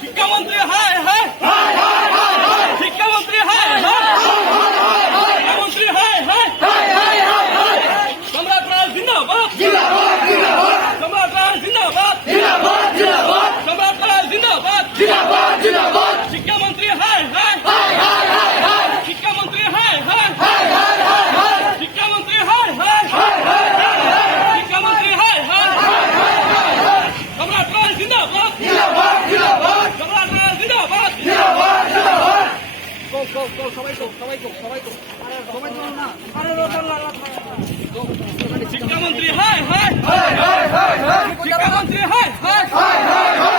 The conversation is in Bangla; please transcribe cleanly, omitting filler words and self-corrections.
শিক্ষামন্ত্রী হায় হায় শিক্ষামন্ত্রী হায় শিক্ষামন্ত্রী হায় সম্রাট রায় জিন্দাবাদ সম্রাট রায় জিন্দাবাদ সম্রাট রায় জিন্দাবাদ শিক্ষামন্ত্রী হায় শিক্ষামন্ত্রী হায় শিক্ষামন্ত্রী হায় শিক্ষামন্ত্রী হায় সম্রাট রায় জিন্দাবাদ সম্রাট রায় জিন্দাবাদ শিক্ষামন্ত্রী হায় শিক্ষামন্ত্রী হায়